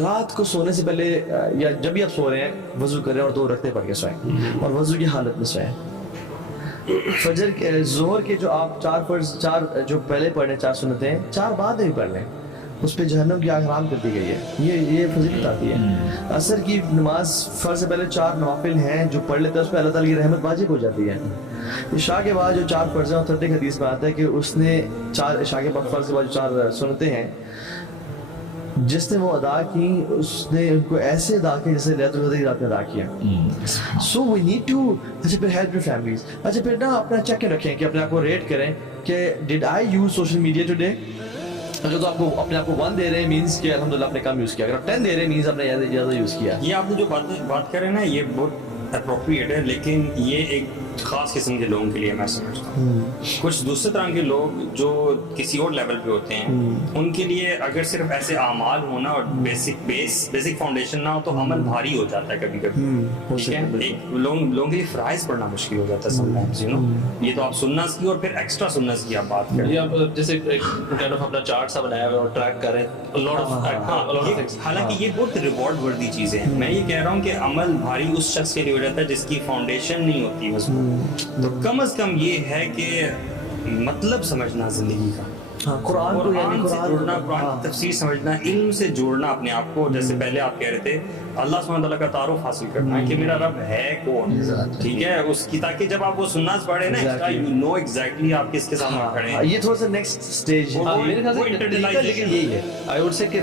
رات کو سونے سے پہلے یا جب بھی آپ سو رہے ہیں وضو کریں اور 2 رکعتیں پڑھ کے سوئیں اور وضو کی حالت میں سوئیں. فجر کے ظہر کے جو آپ 4 فرض 4 جو پہلے پڑھیں 4 سنتیں ہیں 4 بعد میں بھی پڑھ لیں, اس پہ جہنم کی آگ حرام کر دی گئی ہے. یہ فضیلت آتی ہے. عصر کی نماز فرض سے پہلے 4 نوافل ہیں جو پڑھ لیتا ہے اس پہ اللہ تعالیٰ کی رحمت واجب ہو جاتی ہے. عشاء کے بعد جو 4 فرض ہیں اور حدیث میں آتا ہے کہ اس نے 4 عشاء کے بعد فرض کے بعد جو 4 سنتیں ہیں جس نے وہ ادا کی اس نے ان کو ایسے ادا کیا جیسے لیلۃ القدر کی رات میں ادا کیا. سو وی نیڈ ٹو اچھا پھر ہیلپ یور فیملیز. اچھا پھر نا اپنا چیک رکھیں کہ اپنے آپ کو ریٹ کریں کہ ڈیڈ آئی یوز سوشل میڈیا ٹوڈے. اگر تو آپ کو اپنے آپ کو 1 دے رہے ہیں مینس کہ الحمدللہ آپ نے کم یوز کیا. اگر آپ 10 دے رہے ہیں مینس آپ نے زیادہ یوز کیا. یہ آپ نے جو بات کر رہے ہیں نا یہ بہت اپروپریٹ ہے, لیکن یہ ایک خاص قسم کے لوگوں کے لیے میں سمجھتا ہوں. کچھ دوسرے طرح کے لوگ جو کسی اور لیول پہ ہوتے ہیں ان کے لیے اگر صرف ایسے اعمال ہونا اور بیسک فاؤنڈیشن نہ ہو تو عمل بھاری ہو جاتا ہے کبھی کبھی. ٹھیک ہے, ایک لوگوں کے لیے فرائض پڑھنا مشکل ہو جاتا ہے سم ٹائمز یو نو. یہ تو آپ سنت کی اور پھر ایکسٹرا سنت کی آپ بات کریں. یہ آپ جیسے ایک کائنڈ آف اپنا چارٹ سا بنایا ہوا ہے اور ٹریک کر رہے ہیں لاٹ آف. حالانکہ یہ بہت ریوارڈ وردی چیزیں ہیں. میں یہ کہہ رہا ہوں کہ عمل بھاری اس شخص کے لیے ہو جاتا ہے جس کی فاؤنڈیشن نہیں ہوتی مضبوط. تو کم از کم یہ ہے کہ مطلب سمجھنا زندگی کا, قرآن کو یعنی سے جوڑنا, قرآن کی تفسیر سمجھنا, علم سے جوڑنا اپنے آپ کو. جیسے پہلے آپ کہہ رہے تھے اللہ سبحانہ تعالیٰ کا تعارف حاصل کرنا کہ میرا رب ہے کون. ٹھیک ہے, اس کی تاکہ جب آپ وہ سننا پڑھیں نا یو نو ایگزیکٹلی آپ کس کے سامنے کھڑے ہیں. یہ تھوڑا سا نیکسٹ سٹیج ہے میرے خیال سے, لیکن یہی ہے آئی وڈ سے کہ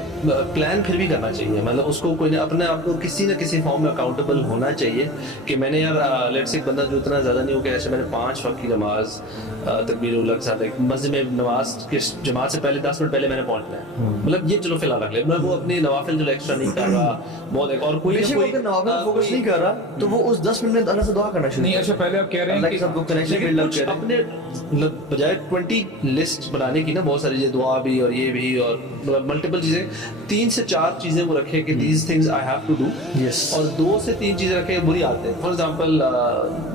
پلان پھر بھی کرنا چاہیے. مطلب اس کو کوئی اپنے آپ کو کسی نہ کسی فارم میں اکاؤنٹیبل ہونا چاہیے کہ میں نے یار لیٹس سے ایک بندہ جو اتنا زیادہ نہیں ہو کہ ایسے میں نے 5 وقت کی نماز تکبیر الاولى کے ساتھ مسجد میں نماز کی جماعت سے پہلے 10 منٹ پہلے میں نے پہنچنا ہے. مطلب یہ چلو فی الحال رکھ لیں. میں وہ اپنے نوافل جو ایکسٹرا نہیں کر رہا بہت ایک اور کوئی نوافل فوکس نہیں کر رہا تو وہ اس 10 منٹ میں اللہ سے دعا کرنا شروع نہیں. اچھا پہلے آپ کہہ رہے ہیں کہ سب کو کنیکشن بلڈ اپ کریں اپنے بجائے 20 لسٹ بنانے کی نا بہت ساری چیزیں دعا بھی اور یہ بھی اور ملٹیپل چیزیں 3 سے 4 چیزیں وہ رکھے کہ these things I have to do. اور 2 سے 3 چیزیں رکھے بری عادتیں. فار ایگزامپل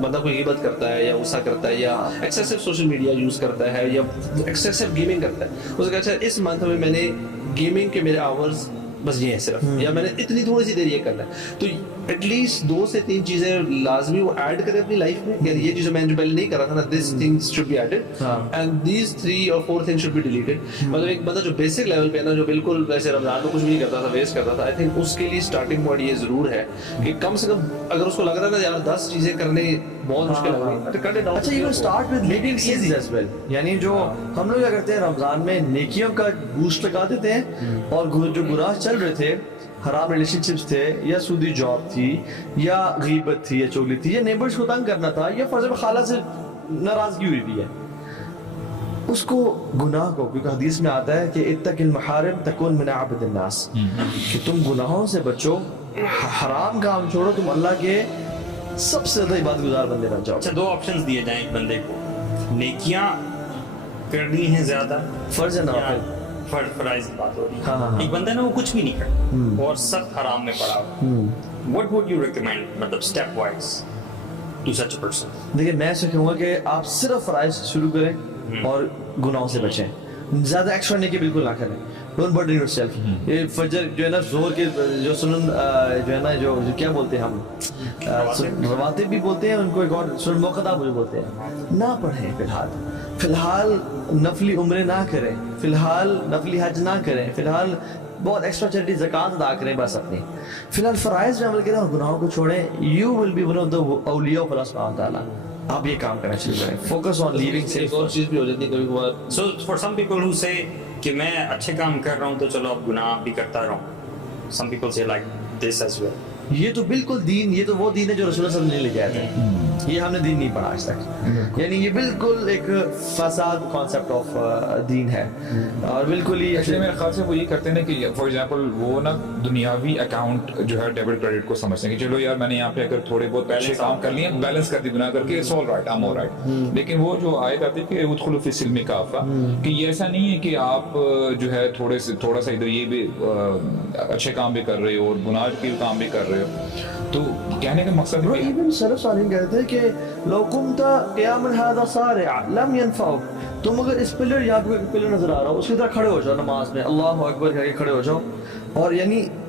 بندہ کوئی غیبت کرتا ہے یا غصہ کرتا ہے یا ایکسیسو سوشل میڈیا یوز کرتا ہے یا ایکسیسو گیمنگ کرتا ہے. اس کا اچھا اس منتھ میں میں نے گیمنگ کے میرے آورز بس یہ ہے صرف, یا میں نے اتنی تھوڑی سی دیر یہ کرنا ہے. تو ایٹ لیسٹ 2 سے 3 چیزیں لازمی وہ ایڈ کرے اپنی لائف میں کہ یہ چیزیں میں جو پہلے نہیں کر رہا تھا نا this things should be added and these 3 اور 4 تھنگز شوڈ بی ڈیلیٹڈ. مطلب ایک بندہ جو بیسک لیول پہ نا جو بالکل ویسے رمضان میں کچھ بھی نہیں کرتا تھا ویسٹ کرتا تھا, آئی تھنک اس کے لیے اسٹارٹنگ پوائنٹ یہ ضرور ہے کہ کم سے کم اگر اس کو لگ رہا ہے نا یار 10 چیزیں کرنے بہت مشکل لگ رہی ہے. اچھا you start with making easy as well. یعنی جو ہم لوگ کیا کرتے ہیں رمضان میں نیکیوں کا بوسٹ لگا دیتے ہیں اور جو گناہ چل رہے تھے حرام ریلیشن شپس تھے یا سودی جاب تھی یا غیبت تھی یا چغلی تھی یا نیبرز کو تنگ کرنا تھا یا فرض خالہ سے ناراضگی ہوئی بھی ہے, اس کو گناہ کو, کیونکہ حدیث میں آتا ہے کہ اتق المحارم تکن من عبد الناس, کہ تم گناہوں سے بچو, حرام کام چھوڑو, تم اللہ کے سب سے زیادہ عبادت گزار بندے بن جاؤ. اچھا 2 آپشنز دیے جائیں ایک بندے کو, نیکیاں کرنی ہیں زیادہ فرض ہے نوافل فرائض کی بات ہو رہی ہے. ایک بندہ نا وہ کچھ بھی نہیں کرتا اور سخت حرام میں پڑا ہوا, what would you recommend مطلب step wise to such a person? دیکھیں میں ایسا کہوں گا کہ آپ صرف فرائض شروع کریں اور گناہوں سے بچیں, زیادہ ایکسٹرا نیکی بالکل نہ کریں. Don't burden your self. یہ فجر جو ہے نا ظہر کے جو سنن جو ہے نا جو کیا بولتے ہیں ہم رواتب بھی بولتے ہیں ان کو, ایک اور سنن موقع مجھے بولتے ہیں, نہ پڑھیں فی الحال نفلی عمرے نہ کریں, فی الحال نفلی حج نہ کریں, فی الحال بہت ایکسٹرا چیریٹی زکوٰۃ ادا کریں بس اپنی, فی الحال فرائض میں عمل کریں اور گناہوں کو چھوڑیں. You will be one of the اولیاء آف اللہ سبحانہ تعالیٰ. آپ یہ کام کرنا شروع کریں, فوکس آن لیونگ. ایک اور چیز بھی ہو جاتی ہے کبھی کبھار. سو فار سم پیپل ہو سے کہ میں اچھے کام کر رہا ہوں تو چلو اب گناہ بھی کرتا رہوں. سم پیپل سے لائک دس ایز ویل. یہ تو بالکل دین, یہ تو وہ دین ہے جو رسول اللہ صلی اللہ علیہ وسلم نے لے کے آئے تھے. یہ ہم نے دین نہیں پڑھا آج تک, یعنی یہ بالکل ایک فساد کانسیپٹ آف دین ہے اور بالکل ہی ایکچولی میرے خیال سے وہ یہ کرتے ہیں کہ فار ایگزامپل وہ نا دنیاوی اکاؤنٹ جو ہے ڈیبٹ کریڈٹ کو سمجھتے ہیں کہ چلو یار میں نے یہاں پہ اگر تھوڑے بہت اچھے کام کر لیے بیلنس کر دی گناہ کر کے it's all right I am all right. لیکن وہ جو آیت آتی ہے کہ ادخلوا فی السلم کافہ, کہ یہ ایسا نہیں ہے کہ آپ جو ہے تھوڑا سا ادھر یہ بھی اچھے کام بھی کر رہے ہو اور گناہ کے کام بھی کر رہے ہو. تو کہنے کا مقصد ہے ابن سلف صالحین کہتے ہیں کہ لو قمت قیاما ھذا صارع لم ينفعک, تم اگر اس پلر یا پلر نظر آ رہا ہو اس کی طرح کھڑے ہو جاؤ نماز میں, اللہ اکبر کہہ کے کھڑے ہو جاؤ, اور یعنی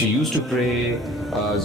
she used to pray,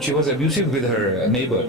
she was abusive with her neighbors,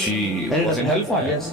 she was in hellfire। Yes,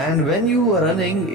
and when you are running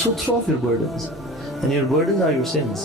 So throw off your burdens, and your burdens are your sins।